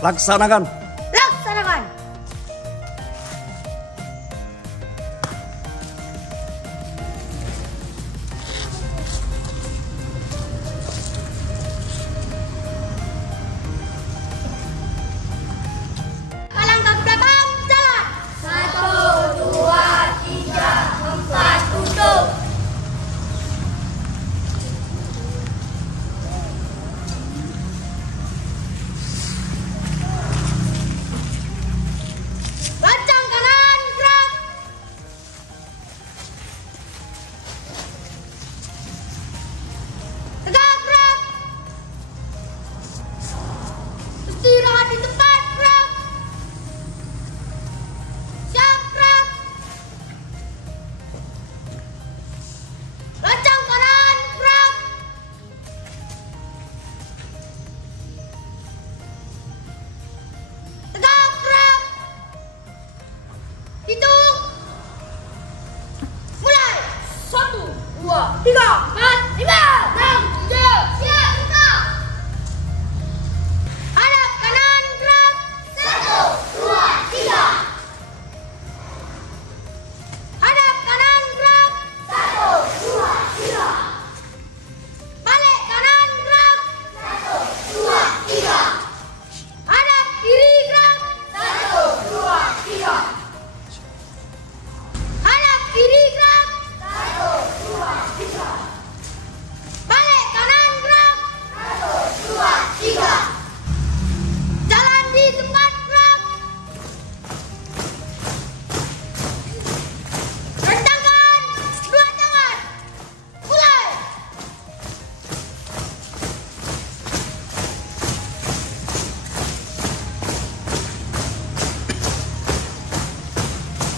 Laksanakan. Laksanakan. Langkah ke belakang, jalan. 1, 2, 3, 4, tutup. Lancang kanan, gerak. Tegak, gerak. Istirahat di tempat, gerak. Siap, gerak. Lancang kanan, gerak. Tegak, gerak. Hitung. Mulai. 1, 2, 3, 4, 5, 6, 7. Siap, gerak. Hadap kanan, gerak. 1, 2, 3. Hadap kanan, gerak. 1, 2, 3. Balik kanan, gerak. 1, 2, 3. Hadap kiri, gerak. 1, 2, 3. Hadap kiri, gerak. 1, 2, 3. Balik kanan, gerak. 1, 2, 3. Jalan di tempat, gerak. Rentangkan dua tangan. Mulai.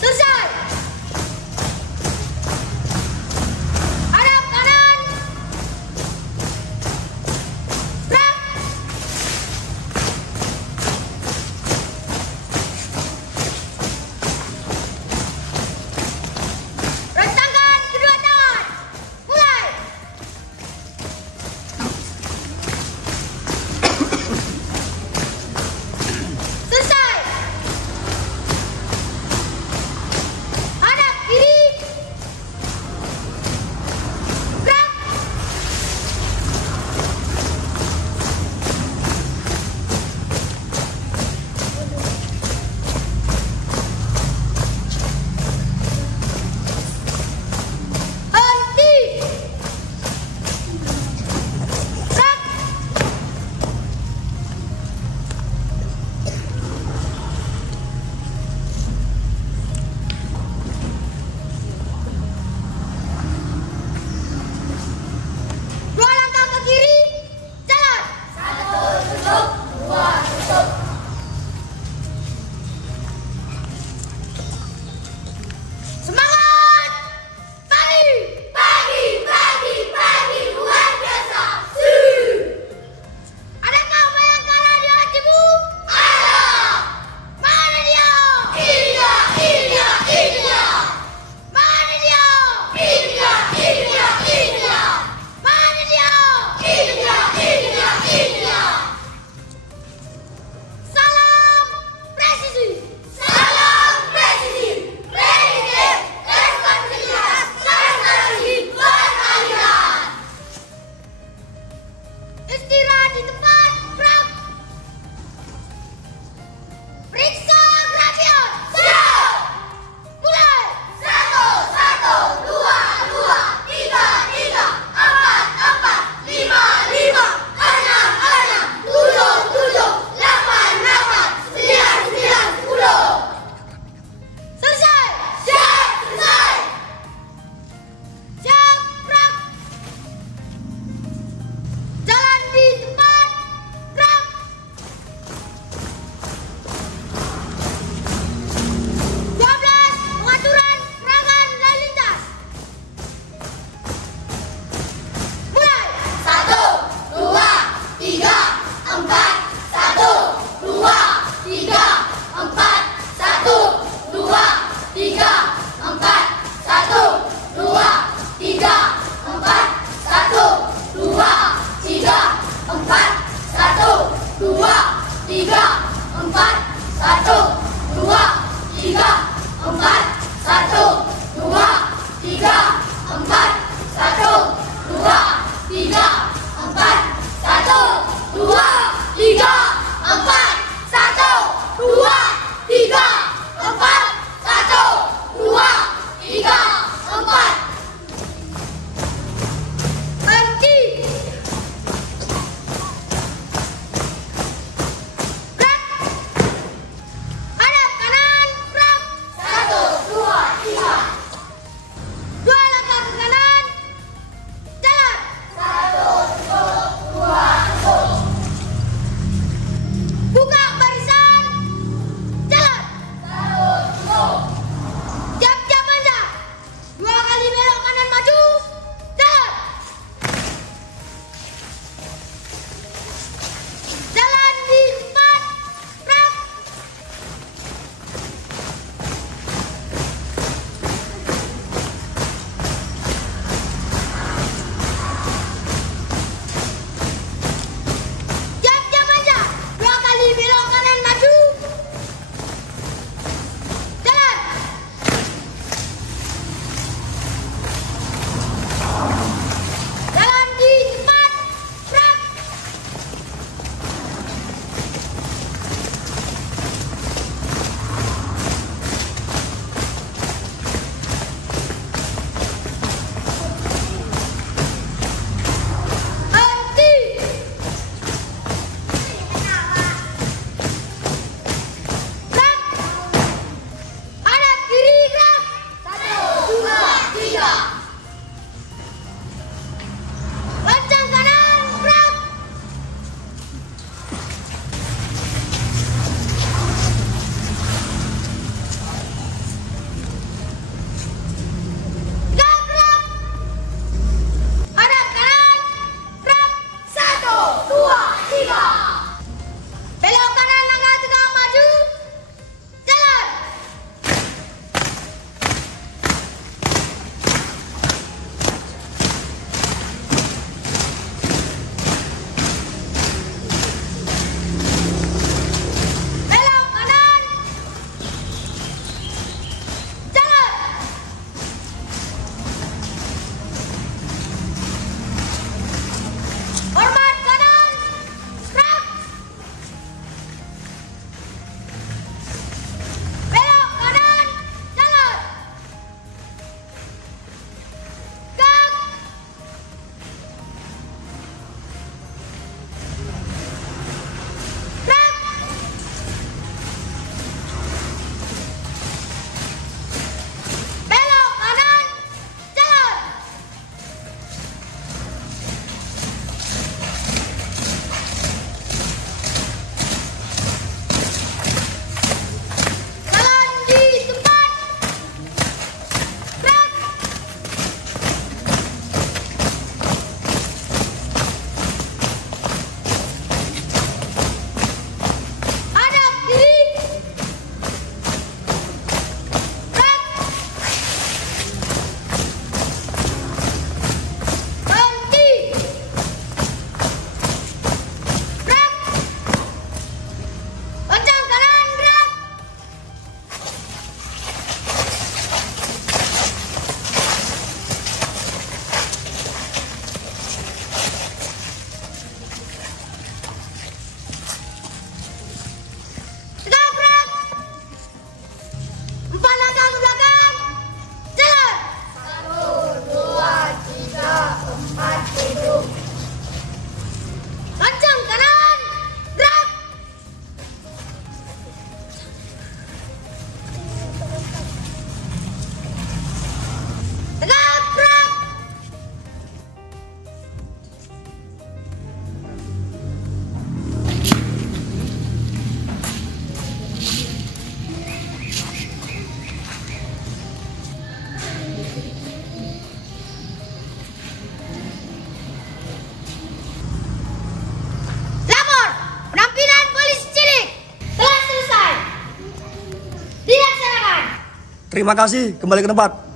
Selesai. empat, satu, dua, tiga, empat, satu, dua, tiga, empat, satu, dua, tiga, empat, satu, dua, tiga, empat, satu, dua, tiga, empat. Berhenti. Gerak. Hadap kanan, gerak. Satu, dua, tiga. Dua langkah ke kanan. Jalan. Satu, dua, buka barisan. Jalan. Satu, siap-siap aja. Dua kali belok kanan maju. Jalan. Jalan di depan. Gerak. Siap-siap aja. Dua kali belok kanan maju. Jalan. Jalan di depan. Gerak. Berhenti. Gerak. Hadap kiri, gerak. Satu, dua, tiga. Lonceng kanan, gerak. Gerak, gerak. Hadap kanan, gerak. Satu, dua, tiga. Belok kanan, langkah tegak maju. Jalan. Belok kanan. Jalan. Hormat kanan. Gerak. Belok kanan. Jalan. Gerak. Gerak. Belok kanan. Jalan. Jalan di depan. Gerak. Hadap kiri. Gerak. Berhenti. Gerak. Lonceng kanan, gerak. Tegak, gerak. Empat langkah ke belakang. Jalan. Satu, dua, tiga, empat, duduk. Lonceng kanan, gerak. Tegak, gerak. Lapor. Penampilan polis cilik telah selesai. Dilaksanakan. Terima kasih, kembali ke tempat.